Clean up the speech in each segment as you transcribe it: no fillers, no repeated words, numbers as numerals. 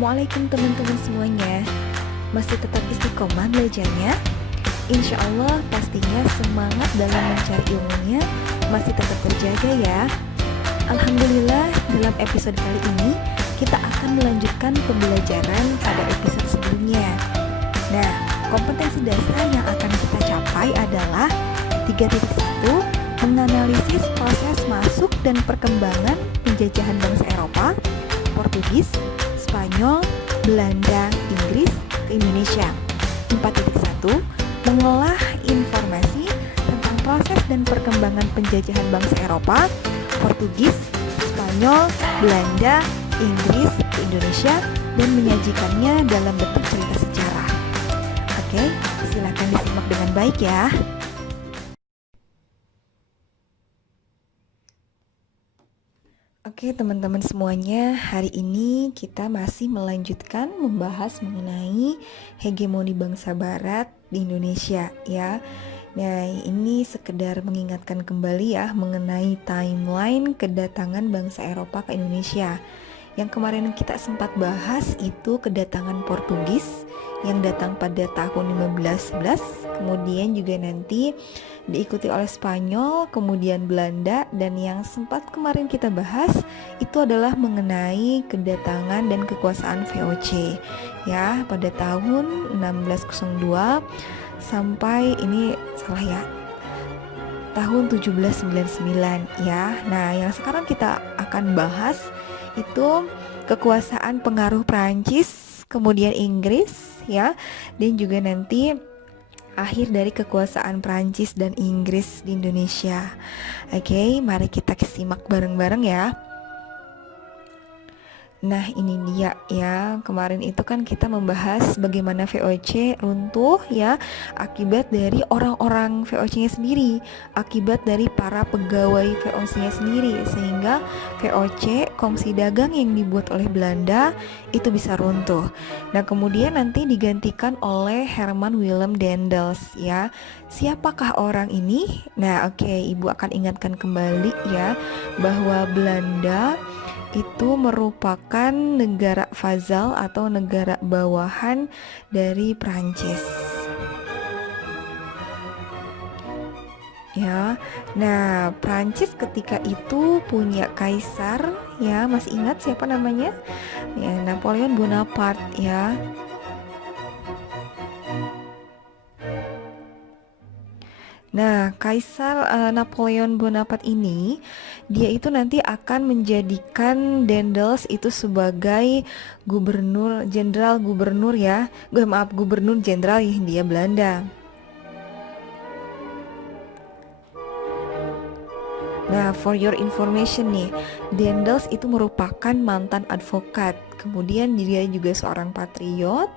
Assalamualaikum teman-teman semuanya. Masih tetap istiqomah belajarnya? Insya Allah pastinya semangat dalam mencari ilmunya masih tetap terjaga ya. Alhamdulillah, dalam episode kali ini kita akan melanjutkan pembelajaran pada episode sebelumnya. Nah, kompetensi dasar yang akan kita capai adalah 3.1, menganalisis proses masuk dan perkembangan penjajahan bangsa Eropa, Portugis, Spanyol, Belanda, Inggris ke Indonesia. 4.1, mengolah informasi tentang proses dan perkembangan penjajahan bangsa Eropa, Portugis, Spanyol, Belanda, Inggris ke Indonesia dan menyajikannya dalam bentuk cerita sejarah. Oke, silakan disimak dengan baik ya. Oke teman-teman semuanya, hari ini kita masih melanjutkan membahas mengenai hegemoni bangsa barat di Indonesia ya. Nah, ini sekedar mengingatkan kembali ya mengenai timeline kedatangan bangsa Eropa ke Indonesia. Yang kemarin kita sempat bahas itu kedatangan Portugis yang datang pada tahun 1511, kemudian juga nanti diikuti oleh Spanyol, kemudian Belanda, dan yang sempat kemarin kita bahas itu adalah mengenai kedatangan dan kekuasaan VOC ya pada tahun 1602 sampai ini salah ya tahun 1799 ya. Nah, yang sekarang kita akan bahas itu kekuasaan pengaruh Prancis, kemudian Inggris ya, dan juga nanti akhir dari kekuasaan Prancis dan Inggris di Indonesia. Oke, mari kita simak bareng-bareng ya. Nah, ini dia ya. Kemarin itu kan kita membahas bagaimana VOC runtuh ya akibat dari orang-orang VOC-nya sendiri, akibat dari para pegawai VOC-nya sendiri, sehingga VOC Komisi Dagang yang dibuat oleh Belanda itu bisa runtuh. Nah, kemudian nanti digantikan oleh Herman Willem Daendels ya. Siapakah orang ini? Nah, oke, Ibu akan ingatkan kembali ya bahwa Belanda itu merupakan negara vazal atau negara bawahan dari Prancis. Ya, nah Prancis ketika itu punya kaisar ya, masih ingat siapa namanya? Ya, Napoleon Bonaparte ya. Nah, Kaisar Napoleon Bonaparte ini, dia itu nanti akan menjadikan Daendels itu sebagai gubernur, jenderal gubernur ya, gubernur jenderal Hindia Belanda. Nah, for your information nih, Daendels itu merupakan mantan advokat. Kemudian dia juga seorang patriot,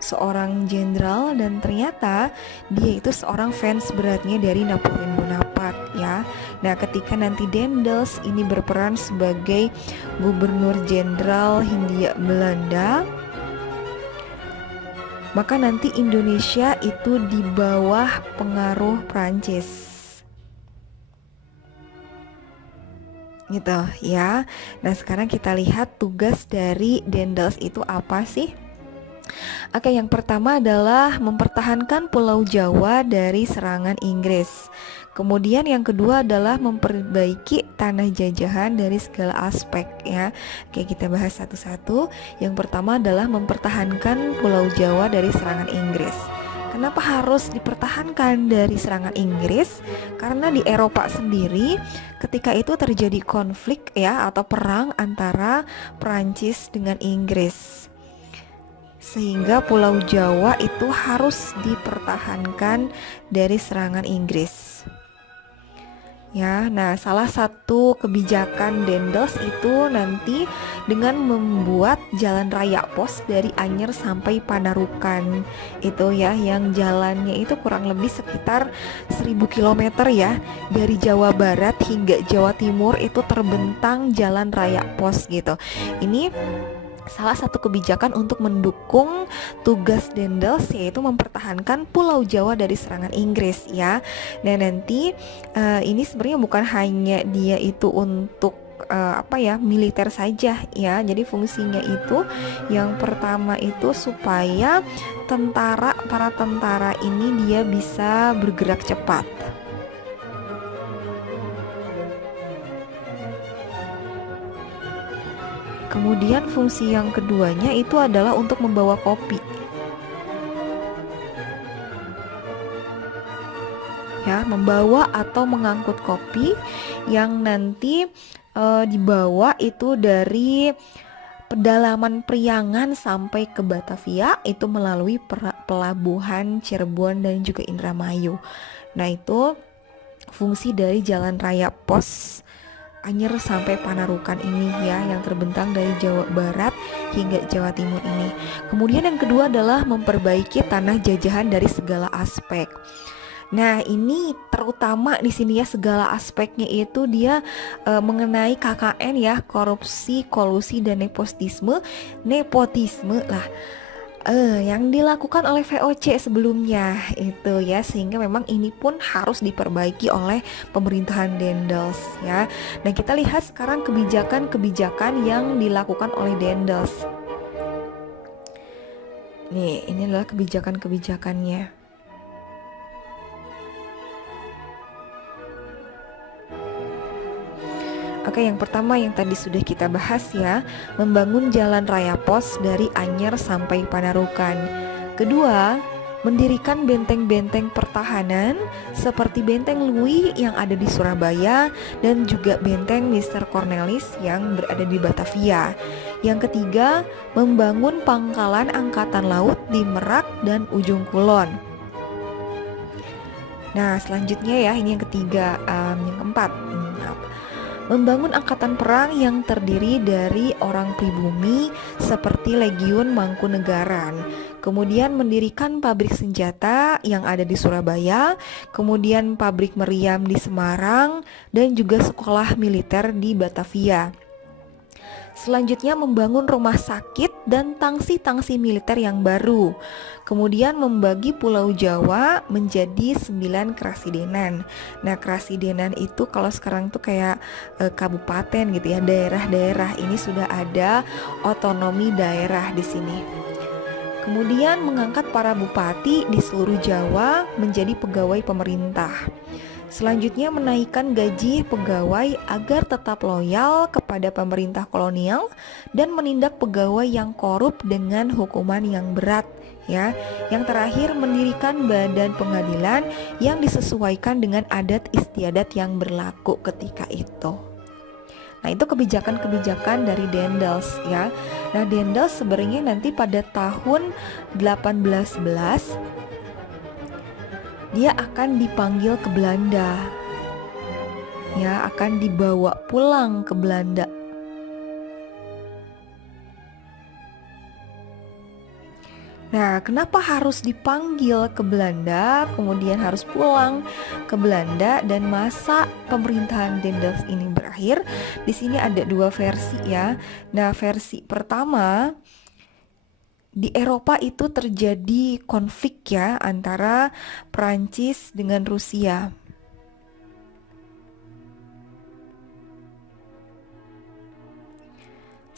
seorang jenderal, dan ternyata dia itu seorang fans beratnya dari Napoleon Bonaparte ya. Nah, ketika nanti Daendels ini berperan sebagai gubernur jenderal Hindia Belanda, maka nanti Indonesia itu di bawah pengaruh Prancis. Gitu ya. Nah, sekarang kita lihat tugas dari Daendels itu apa sih? Oke, yang pertama adalah mempertahankan Pulau Jawa dari serangan Inggris. Kemudian yang kedua adalah memperbaiki tanah jajahan dari segala aspek ya. Oke, kita bahas satu-satu. Yang pertama adalah mempertahankan Pulau Jawa dari serangan Inggris. Kenapa harus dipertahankan dari serangan Inggris? Karena di Eropa sendiri ketika itu terjadi konflik ya atau perang antara Prancis dengan Inggris. Sehingga Pulau Jawa itu harus dipertahankan dari serangan Inggris. Ya, nah salah satu kebijakan Daendels itu nanti dengan membuat jalan raya pos dari Anyer sampai Panarukan itu ya, yang jalannya itu kurang lebih sekitar 1000 km ya, dari Jawa Barat hingga Jawa Timur itu terbentang jalan raya pos gitu. Ini salah satu kebijakan untuk mendukung tugas Daendels, yaitu mempertahankan Pulau Jawa dari serangan Inggris ya. Dan nanti ini sebenarnya bukan hanya dia itu untuk militer saja ya. Jadi fungsinya itu yang pertama itu supaya para tentara ini dia bisa bergerak cepat. Kemudian fungsi yang keduanya itu adalah untuk membawa kopi. Ya, membawa atau mengangkut kopi yang nanti dibawa itu dari pedalaman Priangan sampai ke Batavia itu melalui pelabuhan Cirebon dan juga Indramayu. Nah, itu fungsi dari jalan raya pos Anyer sampai Panarukan ini ya, yang terbentang dari Jawa Barat hingga Jawa Timur ini. Kemudian yang kedua adalah memperbaiki tanah jajahan dari segala aspek. Nah, ini terutama di sini ya, segala aspeknya itu dia mengenai KKN ya, korupsi, kolusi dan nepotisme lah. Yang dilakukan oleh VOC sebelumnya itu ya, sehingga memang ini pun harus diperbaiki oleh pemerintahan Daendels ya. Nah, kita lihat sekarang kebijakan-kebijakan yang dilakukan oleh Daendels. Nih, ini adalah kebijakan-kebijakannya. Oke, yang pertama yang tadi sudah kita bahas ya, membangun jalan raya pos dari Anyer sampai Panarukan. Kedua, mendirikan benteng-benteng pertahanan seperti Benteng Louis yang ada di Surabaya dan juga Benteng Mr. Cornelis yang berada di Batavia. Yang ketiga, membangun pangkalan angkatan laut di Merak dan Ujung Kulon. Nah, selanjutnya ya, ini yang ketiga, yang keempat, membangun angkatan perang yang terdiri dari orang pribumi seperti Legiun Mangkunegaran. Kemudian mendirikan pabrik senjata yang ada di Surabaya, kemudian pabrik meriam di Semarang, dan juga sekolah militer di Batavia. Selanjutnya membangun rumah sakit dan tangsi-tangsi militer yang baru. Kemudian membagi Pulau Jawa menjadi 9 kerasidenan. Nah, kerasidenan itu kalau sekarang tuh kayak kabupaten gitu ya, daerah-daerah. Ini sudah ada otonomi daerah di sini. Kemudian mengangkat para bupati di seluruh Jawa menjadi pegawai pemerintah. Selanjutnya menaikkan gaji pegawai agar tetap loyal kepada pemerintah kolonial dan menindak pegawai yang korup dengan hukuman yang berat ya. Yang terakhir mendirikan badan pengadilan yang disesuaikan dengan adat istiadat yang berlaku ketika itu. Nah, itu kebijakan-kebijakan dari Daendels ya. Nah, Daendels sebenarnya nanti pada tahun 1811 dia akan dipanggil ke Belanda. Ya, akan dibawa pulang ke Belanda. Nah, kenapa harus dipanggil ke Belanda, kemudian harus pulang ke Belanda dan masa pemerintahan Daendels ini berakhir? Di sini ada dua versi ya. Nah, versi pertama, di Eropa itu terjadi konflik ya antara Prancis dengan Rusia.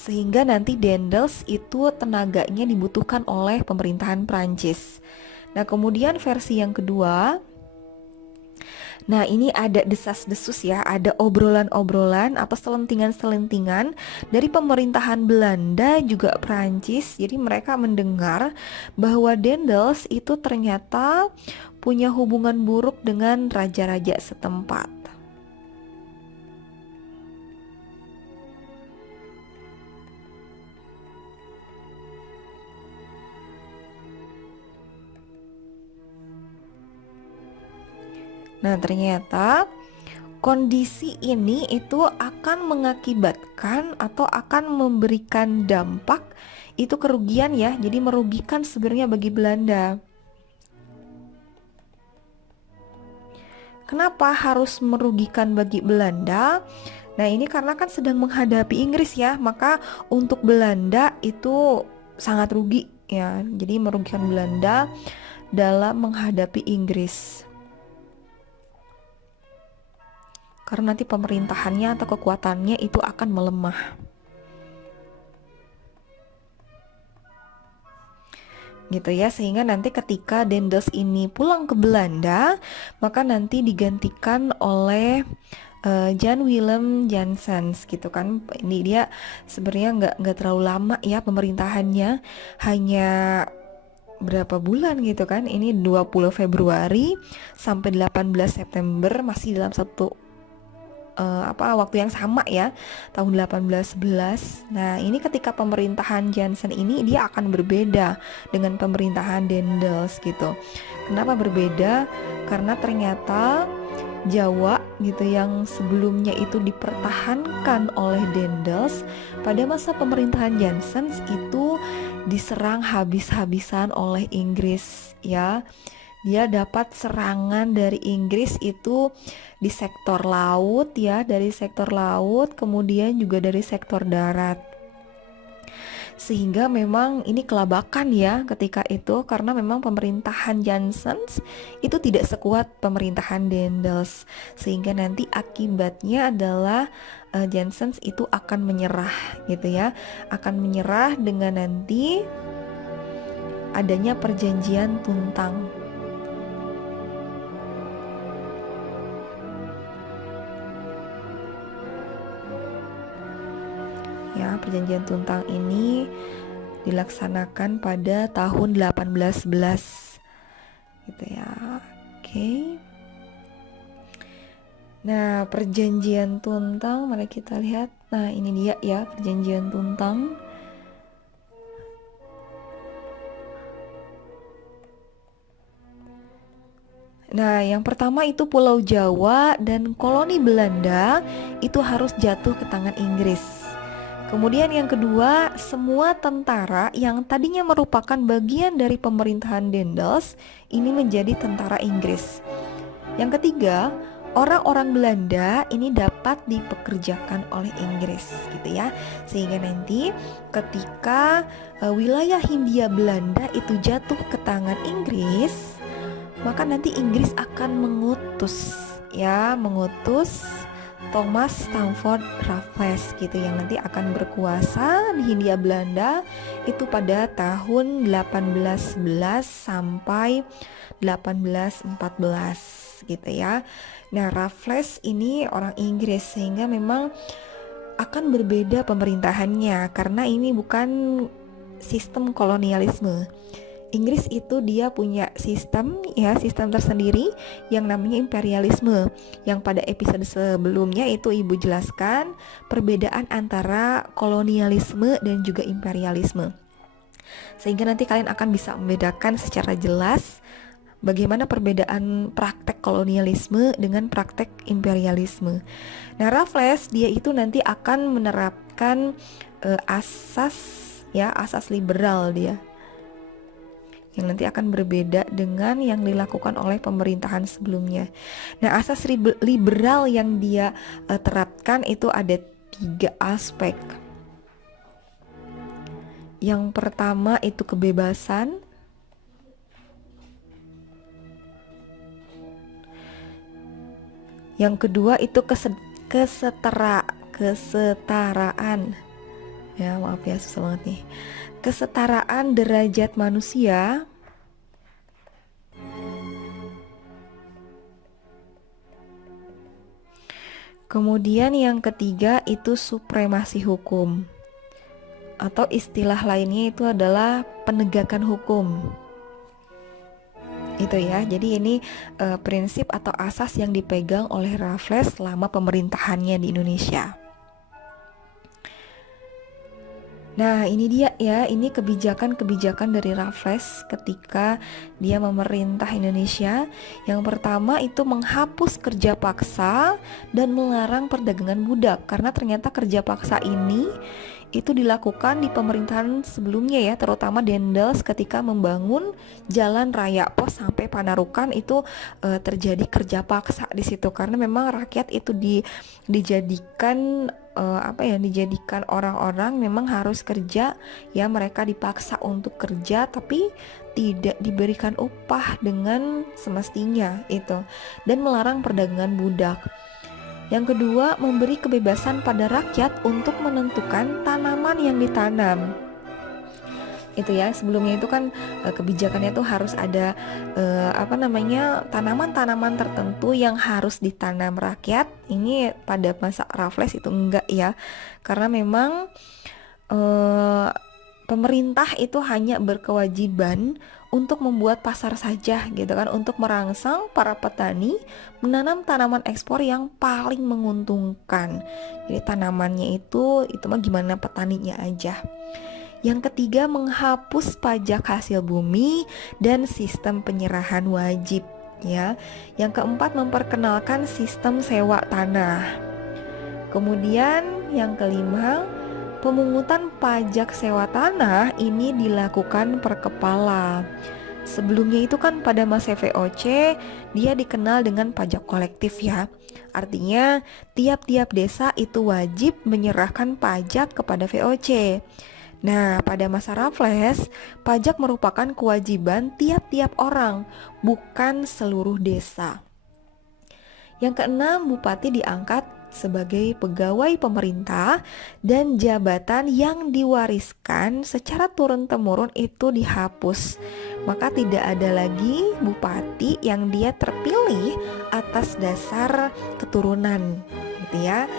Sehingga nanti Daendels itu tenaganya dibutuhkan oleh pemerintahan Prancis. Nah, kemudian versi yang kedua, nah ini ada desas-desus ya, ada obrolan-obrolan atau selentingan-selentingan dari pemerintahan Belanda juga Prancis. Jadi mereka mendengar bahwa Daendels itu ternyata punya hubungan buruk dengan raja-raja setempat. Nah, ternyata kondisi ini itu akan mengakibatkan atau akan memberikan dampak itu kerugian ya. Jadi merugikan sebenarnya bagi Belanda. Kenapa harus merugikan bagi Belanda? Nah, ini karena kan sedang menghadapi Inggris ya. Maka untuk Belanda itu sangat rugi ya. Jadi merugikan Belanda dalam menghadapi Inggris. karena nanti pemerintahannya atau kekuatannya itu akan melemah. Gitu ya, sehingga nanti ketika Daendels ini pulang ke Belanda, maka nanti digantikan oleh Jan Willem Janssens gitu kan. Ini dia sebenarnya nggak terlalu lama ya pemerintahannya, hanya berapa bulan gitu kan. Ini 20 Februari sampai 18 September, masih dalam satu waktu yang sama ya, tahun 1811. Nah, ini ketika pemerintahan Jansen ini dia akan berbeda dengan pemerintahan Daendels gitu. Kenapa berbeda? Karena ternyata Jawa gitu yang sebelumnya itu dipertahankan oleh Daendels, pada masa pemerintahan Jansen itu diserang habis-habisan oleh Inggris ya. Dia dapat serangan dari Inggris itu di sektor laut ya, dari sektor laut, kemudian juga dari sektor darat. Sehingga memang ini kelabakan ya ketika itu, karena memang pemerintahan Janssens itu tidak sekuat pemerintahan Daendels, sehingga nanti akibatnya adalah Janssens itu akan menyerah gitu ya, akan menyerah dengan nanti adanya perjanjian Tuntang. Ya, perjanjian Tuntang ini dilaksanakan pada tahun 1811 gitu ya. Oke. Nah, perjanjian Tuntang, mari kita lihat. Nah, ini dia ya perjanjian Tuntang. Nah, yang pertama itu Pulau Jawa dan koloni Belanda itu harus jatuh ke tangan Inggris. Kemudian yang kedua, semua tentara yang tadinya merupakan bagian dari pemerintahan Daendels ini menjadi tentara Inggris. Yang ketiga, orang-orang Belanda ini dapat dipekerjakan oleh Inggris gitu ya. Sehingga nanti ketika wilayah Hindia Belanda itu jatuh ke tangan Inggris, maka nanti Inggris akan mengutus Thomas Stamford Raffles gitu, yang nanti akan berkuasa di Hindia Belanda itu pada tahun 1811 sampai 1814 gitu ya. Nah, Raffles ini orang Inggris, sehingga memang akan berbeda pemerintahannya karena ini bukan sistem kolonialisme. Inggris itu dia punya sistem tersendiri yang namanya imperialisme, yang pada episode sebelumnya itu Ibu jelaskan perbedaan antara kolonialisme dan juga imperialisme, sehingga nanti kalian akan bisa membedakan secara jelas bagaimana perbedaan praktek kolonialisme dengan praktek imperialisme. Nah, Raffles dia itu nanti akan menerapkan asas liberal dia, yang nanti akan berbeda dengan yang dilakukan oleh pemerintahan sebelumnya. Nah, asas liberal yang dia terapkan itu ada 3 aspek. Yang pertama itu kebebasan. Yang kedua itu kesetaraan. Ya, maaf ya, susah banget nih. Kesetaraan derajat manusia. Kemudian yang ketiga itu supremasi hukum, atau istilah lainnya itu adalah penegakan hukum. Itu ya. Jadi ini prinsip atau asas yang dipegang oleh Raffles selama pemerintahannya di Indonesia. Nah, ini dia ya, ini kebijakan-kebijakan dari Raffles ketika dia memerintah Indonesia. Yang pertama itu menghapus kerja paksa dan melarang perdagangan budak, karena ternyata kerja paksa ini itu dilakukan di pemerintahan sebelumnya ya, terutama Daendels ketika membangun jalan raya pos sampai Panarukan itu terjadi kerja paksa di situ, karena memang rakyat itu dijadikan dijadikan orang-orang memang harus kerja ya, mereka dipaksa untuk kerja tapi tidak diberikan upah dengan semestinya itu, dan melarang perdagangan budak. Yang kedua, memberi kebebasan pada rakyat untuk menentukan tanaman yang ditanam. Itu ya, sebelumnya itu kan kebijakannya tuh harus ada tanaman-tanaman tertentu yang harus ditanam rakyat. Ini pada masa Raffles itu enggak ya, karena memang pemerintah itu hanya berkewajiban untuk membuat pasar saja gitu kan, untuk merangsang para petani menanam tanaman ekspor yang paling menguntungkan. Jadi tanamannya itu mah gimana petaninya aja. Yang ketiga, menghapus pajak hasil bumi dan sistem penyerahan wajib ya. Yang keempat, memperkenalkan sistem sewa tanah. Kemudian yang kelima, pemungutan pajak sewa tanah ini dilakukan per kepala. Sebelumnya itu kan pada masa VOC dia dikenal dengan pajak kolektif ya. Artinya tiap-tiap desa itu wajib menyerahkan pajak kepada VOC. Nah, pada masa Raffles, pajak merupakan kewajiban tiap-tiap orang, bukan seluruh desa. Yang keenam, bupati diangkat sebagai pegawai pemerintah dan jabatan yang diwariskan secara turun-temurun itu dihapus. Maka tidak ada lagi bupati yang dia terpilih atas dasar keturunan, gitu ya.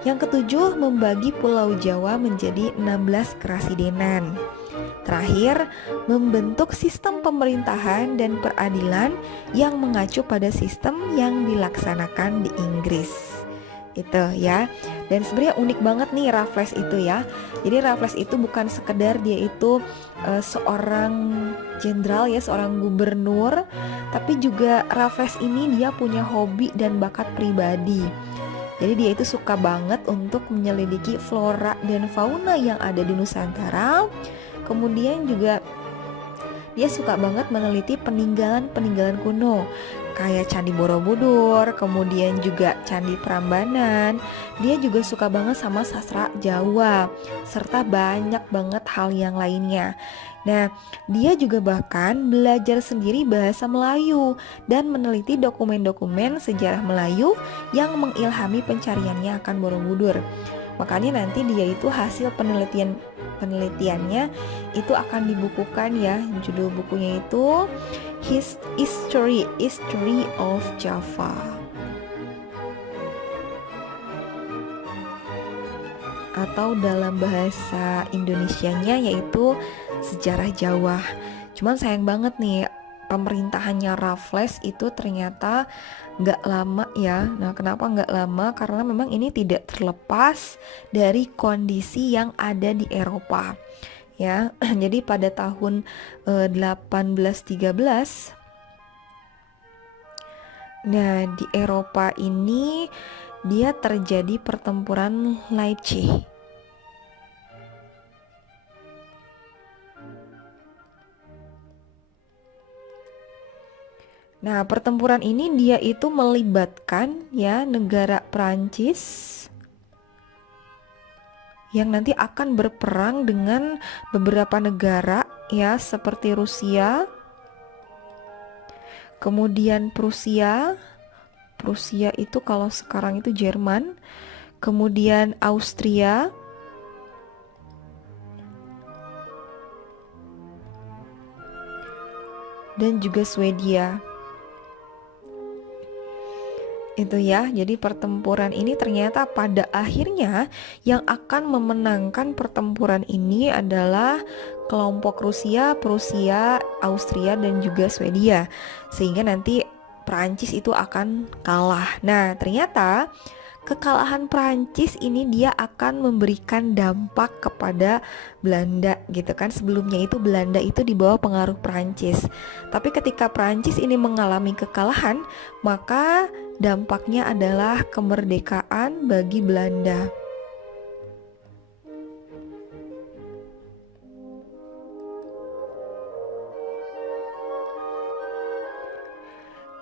Yang ketujuh, membagi Pulau Jawa menjadi 16 kerasidenan. Terakhir, membentuk sistem pemerintahan dan peradilan yang mengacu pada sistem yang dilaksanakan di Inggris. Itu ya. Dan sebenarnya unik banget nih Raffles itu ya. Jadi Raffles itu bukan sekedar dia itu seorang jenderal ya, seorang gubernur, tapi juga Raffles ini dia punya hobi dan bakat pribadi. Jadi dia itu suka banget untuk menyelidiki flora dan fauna yang ada di Nusantara. Kemudian juga dia suka banget meneliti peninggalan-peninggalan kuno kayak Candi Borobudur, kemudian juga Candi Prambanan. Dia juga suka banget sama sastra Jawa, serta banyak banget hal yang lainnya. Nah, dia juga bahkan belajar sendiri bahasa Melayu dan meneliti dokumen-dokumen sejarah Melayu yang mengilhami pencariannya akan Borobudur. Makanya nanti dia itu hasil penelitiannya itu akan dibukukan ya. Judul bukunya itu History of Java. Atau dalam bahasa Indonesianya yaitu Sejarah Jawa. Cuman sayang banget nih, pemerintahannya Raffles itu ternyata nggak lama ya. Nah, kenapa nggak lama? Karena memang ini tidak terlepas dari kondisi yang ada di Eropa ya. Jadi pada tahun 1813, nah di Eropa ini dia terjadi pertempuran Leipzig. Nah, pertempuran ini dia itu melibatkan ya negara Prancis yang nanti akan berperang dengan beberapa negara ya seperti Rusia, kemudian Prusia itu kalau sekarang itu Jerman, kemudian Austria, dan juga Swedia. Itu ya, jadi pertempuran ini ternyata pada akhirnya yang akan memenangkan pertempuran ini adalah kelompok Rusia, Prusia, Austria, dan juga Swedia. Sehingga nanti Prancis itu akan kalah. Nah, ternyata kekalahan Prancis ini dia akan memberikan dampak kepada Belanda gitu kan. Sebelumnya itu Belanda itu di bawah pengaruh Prancis. Tapi ketika Prancis ini mengalami kekalahan, maka dampaknya adalah kemerdekaan bagi Belanda.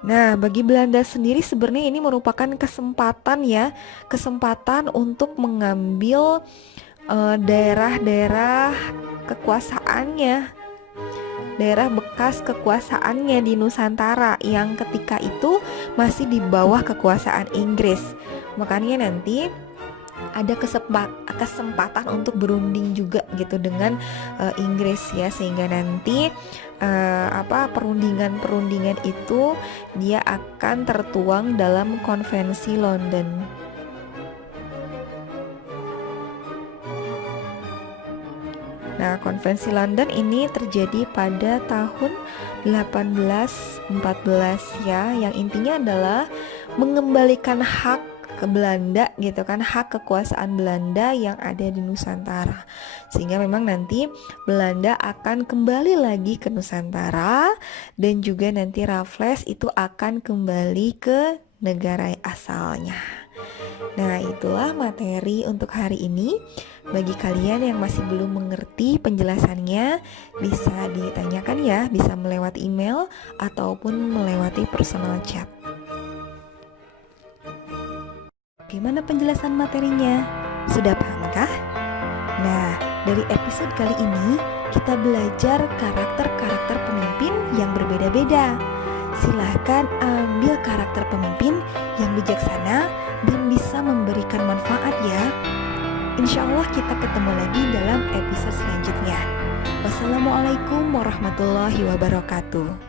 Nah, bagi Belanda sendiri sebenarnya ini merupakan kesempatan ya, kesempatan untuk mengambil daerah-daerah kekuasaannya, daerah bekas kekuasaannya di Nusantara yang ketika itu masih di bawah kekuasaan Inggris. Makanya nanti ada kesempatan untuk berunding juga gitu dengan Inggris ya, sehingga nanti perundingan itu dia akan tertuang dalam Konvensi London. Nah, Konvensi London ini terjadi pada tahun 1814 ya, yang intinya adalah mengembalikan hak ke Belanda gitu kan, hak kekuasaan Belanda yang ada di Nusantara. Sehingga memang nanti Belanda akan kembali lagi ke Nusantara, dan juga nanti Raffles itu akan kembali ke negara asalnya. Nah, itulah materi untuk hari ini. Bagi kalian yang masih belum mengerti penjelasannya, bisa ditanyakan ya, bisa melewati email ataupun melewati personal chat. Gimana penjelasan materinya? Sudah pahamkah? Nah, dari episode kali ini kita belajar karakter-karakter pemimpin yang berbeda-beda. Silahkan ambil karakter pemimpin yang bijaksana dan bisa memberikan manfaat ya. Insya Allah kita ketemu lagi dalam episode selanjutnya. Wassalamualaikum warahmatullahi wabarakatuh.